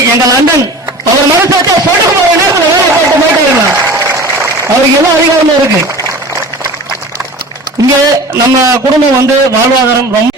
எங்க எங்கள் அவர் மனசு வச்சா சொல்லுங்க மாட்டாருங்க அவருக்கு எல்லாம் அதிகாரமா இருக்கு? இங்க நம்ம குடும்பம் வந்து வாழ்வாதாரம் ரொம்ப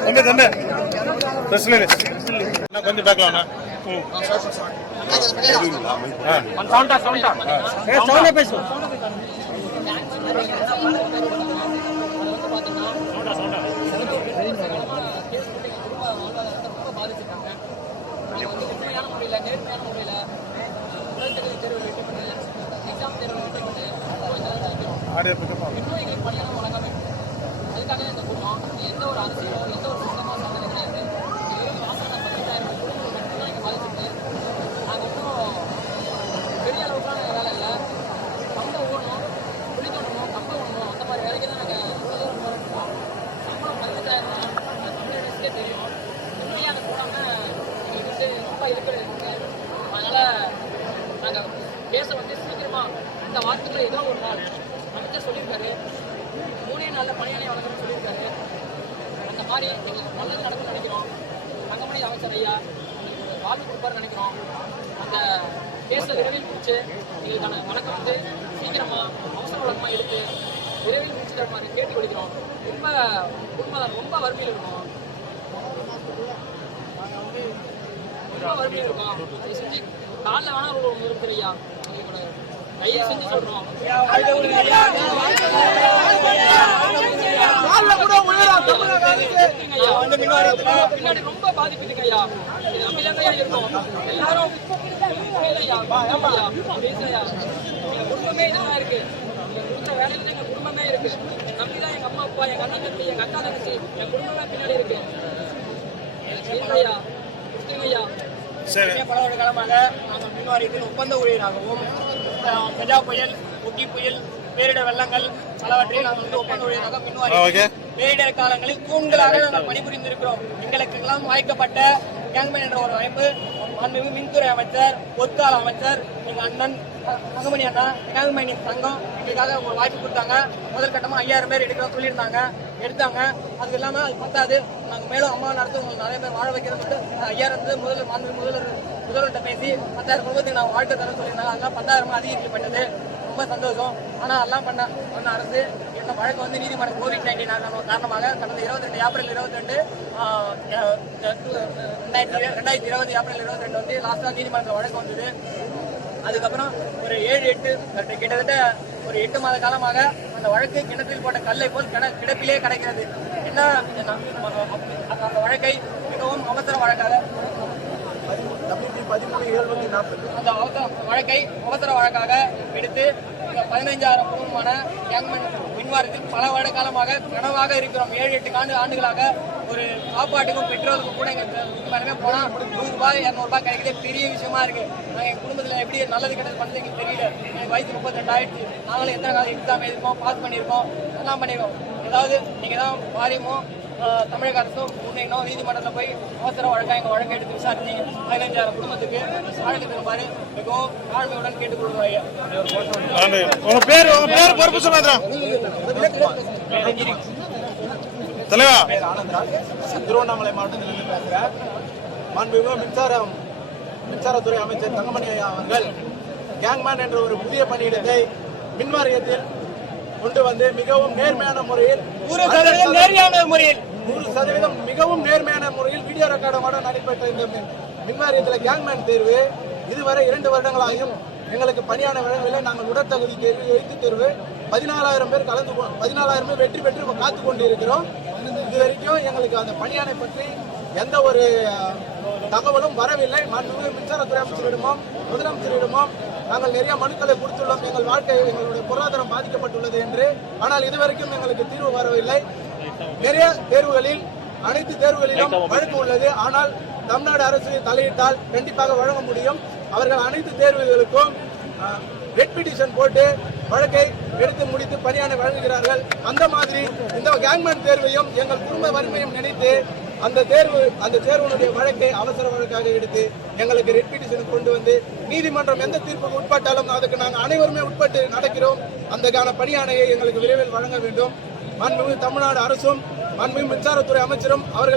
தம்பி தம்பி பிரச்சனை இல்லை அண்ணா, கொஞ்சம் பேக்கலாம் ஆடியோ பிக்கப் கேஸை வருஷத்துல ஏதோ ஒரு நாள். அமைச்சர் சொல்லியிருக்காரு. மூணே நாள்ல பணியாளி வழங்கணும்னு சொல்லியிருக்காரு. அந்த மாதிரி எங்களுக்கு நல்லது நடக்கும்னு நினைக்கிறோம். தங்கமணி அமைச்சர் ஐயா எங்களுக்கு வாழ்வு கொடுப்பாருன்னு நினைக்கிறோம். அந்த கேஸை விரைவில் முடிச்சு எங்களுக்கான வழக்கம் வந்து சீக்கிரமா அவசர வழக்கமா எடுத்து விரைவில் முடிச்சு கேட்டு கொடுக்கிறோம் ரொம்ப உண்மை ரொம்ப வறுமையில் இருக்கும். ரொம்ப வறுமையில் இருக்கும். செஞ்சு காலைல வேணா ஒரு முதலமைச்சர் ஐயா எங்களோட கையை செஞ்சு சொல்றோம் பின்னாடி ரொம்ப இருக்கு ஐயா நம்பில தான் இருக்கும் எல்லாரும் குடும்பமே இதுதான் இருக்கு கொடுத்த வேலையில தான் எங்க குடும்பமே இருக்கு என்னை நம்பிதான் எங்க அம்மா அப்பா எங்க அண்ணன் தம்பி எங்க அக்கா தங்கச்சி என் குடும்பமே பின்னாடி இருக்கு ஐயா. ஐயா சரி. பல வருட காலமாக நாங்கள் ஒப்பந்த ஊழியராகவும் கஜா புயல் ஒக்கி புயல் பேரிடர் வெள்ளங்கள் பலவற்றையும் நாங்கள் வந்து ஒப்பந்த ஊழியராக மின் ஆ, வாரியம் ஓகே. பேரிடர் காலங்களில் தூண்களாக நாங்கள் பணிபுரிந்திருக்கிறோம். எங்களுக்கு எல்லாம் வாய்க்கப்பட்ட கேங்மேன் என்ற ஒரு அமைப்பு மாண்புமிகு மின்துறை அமைச்சர் பொற்கால அமைச்சர் எங்க அண்ணன் தங்கமணி அண்ணா கேங்மேனின் சங்கம் எங்களுக்காக ஒரு வாய்ப்பு கொடுத்தாங்க. முதல் கட்டமாக ஐயாயிரம் பேர் எடுக்கிறோம் சொல்லியிருந்தாங்க. எடுத்தாங்க. அது இல்லாமல் அது பத்தாது. நாங்கள் மேலும் அம்மா நடத்து உங்களுக்கு நிறைய பேர் வாழ வைக்கிறது சொல்லிட்டு ஐயாயிரம் வந்து மாநில முதல்வர் முதல்வர்கிட்ட பேசி பத்தாயிரம் குடும்பத்துக்கு நான் வாழ்க்கை தரேன் சொல்லியிருந்தாங்க. அதெல்லாம் பத்தாயிரமாக அதிகரிக்கப்பட்டது ரொம்ப சந்தோஷம். ஆனால் அதெல்லாம் பண்ண பண்ண அரசு இந்த வழக்கு வந்து நீதிமன்றம் கோவிட் நைன்டீன் காரணமாக கடந்த இருபத்தி ரெண்டு ஏப்ரல் இருபத்தி ரெண்டு ரெண்டாயிரத்தி ரெண்டாயிரத்தி இருபது ஏப்ரல் இருபத்தி ரெண்டு வந்து லாஸ்ட்டாக நீதிமன்றத்தில் வழக்கு வந்தது. அதுக்கப்புறம் ஒரு ஏழு எட்டு கிட்டத்தட்ட ஒரு எட்டு மாத காலமாக அந்த வழக்கு கிணற்றில் போட்ட கல்லை போல் கிண கிடப்பிலே கிடைக்கிறது என்ன அந்த வழக்கை மிகவும் அவசர வழக்காக அந்த வழக்கை அவசர வழக்காக எடுத்து பதினைஞ்சாயிரம் குடும்பமான யங்மன் மின்வாரத்தில் பல வருட காலமாக கனவாக இருக்கிறோம். ஏழு எட்டு ஆண்டு ஆண்டுகளாக ஒரு சாப்பாட்டுக்கும் பெட்ரோலுக்கும் கூட எங்க மேலே போனா நூறு ரூபாய் இரநூறு ரூபாய் கிடைக்கிறது பெரிய விஷயமா இருக்கு. நாங்க எங்க குடும்பத்துல எப்படி நல்லது கிடையாது பண்ணது எங்களுக்கு தெரியல. எனக்கு வயசு முப்பத்தி ரெண்டாயிரத்து நாங்களும் எத்தனை காலம் எக்ஸாம் எழுதிருக்கோம் பாஸ் பண்ணியிருக்கோம் எல்லாம் பண்ணியிருக்கோம். ஏதாவது நீங்க தான் வாரியமும் தமிழக அரசும் முன்னேறணும் நீதிமன்றத்தில் போய் அவசர வழக்கா எங்க வழக்கை எடுத்து விசாரிச்சு பதினைஞ்சாயிரம் குடும்பத்துக்கு வழக்கு தருமாறு மிகவும் தாழ்மையுடன் கேட்டுக்கொள்கிறோம் ஐயா. உங்க பேர் உங்க பேர் பொறுப்பு சொல்லுங்க தலைவா? திருவண்ணாமலை மாவட்டத்திலிருந்து பேசுகிறேன் மாண்புமிகு மின்சாரம் மின்சாரத்துறை அமைச்சர் தங்கமணி ஐயா அவர்கள் கேங்மேன் என்ற ஒரு புதிய பணியிடத்தை மின் வாரியத்தில் கொண்டு வந்து மிகவும் நேர்மையான முறையில் நூறு சதவீதம் நேர்மையான முறையில். நூறு சதவீதம் மிகவும் நேர்மையான முறையில் வீடியோ ரெக்கார்டோட நடைபெற்ற இந்த மின் மின் வாரியத்தில் கேங்மேன் தேர்வு இதுவரை இரண்டு வருடங்களாயும் எங்களுக்கு பணியான விளைவில் நாங்கள் உடற்தகுதி தேர்வு எழுத்து தேர்வு. பதினாலாயிரம் பேர் கலந்து பதினாலாயிரம் பேர் வெற்றி பெற்று காத்து கொண்டு இருக்கிறோம் இது வரைக்கும் எங்களுக்கு அந்த பணியானை பற்றி எந்த ஒரு தகவலும் வரவில்லை. மாண்புமிகு மின்சாரத்துறை அமைச்சரிடமும் முதலமைச்சரிடமும் நாங்கள் நிறைய மனுக்களை கொடுத்துள்ளோம். எங்கள் வாழ்க்கை எங்களுடைய பொருளாதாரம் பாதிக்கப்பட்டுள்ளது என்று. ஆனால் இதுவரைக்கும் எங்களுக்கு தீர்வு வரவில்லை. நிறைய தேர்வுகளில் அனைத்து தேர்வுகளிலும் வழக்கு உள்ளது. ஆனால் தமிழ்நாடு அரசு தலையிட்டால் கண்டிப்பாக வழங்க முடியும். அவர்கள் அனைத்து தேர்வுகளுக்கும் ரெட் பிட்டிஷன் போட்டு வழக்கை எடுத்து முடித்து பணியான வழங்குகிறார்கள். அந்த மாதிரி இந்த கேங்மேன் தேர்வையும் எங்கள் குடும்ப வறுமையும் நினைத்து அந்த தேர்வு அந்த தேர்வினுடைய வழக்கை அவசர வழக்காக எடுத்து எங்களுக்கு ரெட் பிட்டிஷன் கொண்டு வந்து நீதிமன்றம் எந்த தீர்ப்புக்கு உட்பட்டாலும் அதுக்கு நாங்கள் அனைவருமே உட்பட்டு நடக்கிறோம். அந்தக்கான பணியாணையை எங்களுக்கு விரைவில் வழங்க வேண்டும். மாண்புமிகு தமிழ்நாடு அரசும் மாண்புமிகு மின்சாரத்துறை அமைச்சரும் அவர்கள்